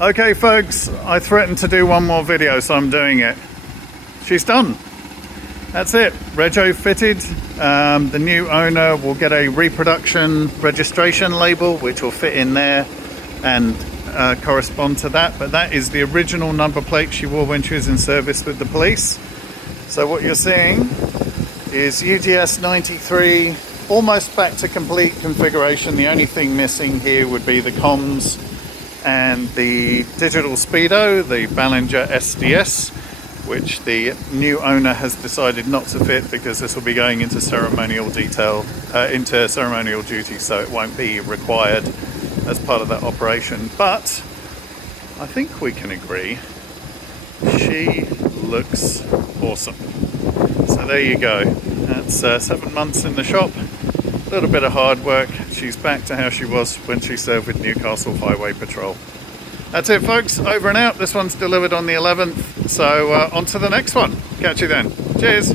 Okay folks, I threatened to do one more video, so I'm doing it. She's done. That's it. Rego fitted. The new owner will get a reproduction registration label which will fit in there and correspond to that, but that is the original number plate she wore when she was in service with the police. So what you're seeing is UGS 93, almost back to complete configuration. The only thing missing here would be the comms and the digital speedo, the Ballinger SDS, which the new owner has decided not to fit because this will be going into ceremonial detail, into ceremonial duty, so it won't be required as part of that operation. But I think we can agree she looks awesome. So there you go. That's 7 months in the shop, a little bit of hard work. She's back to how she was when she served with Newcastle Highway Patrol. That's it folks, over and out. This one's delivered on the 11th, so on to the next one. Catch you then. Cheers.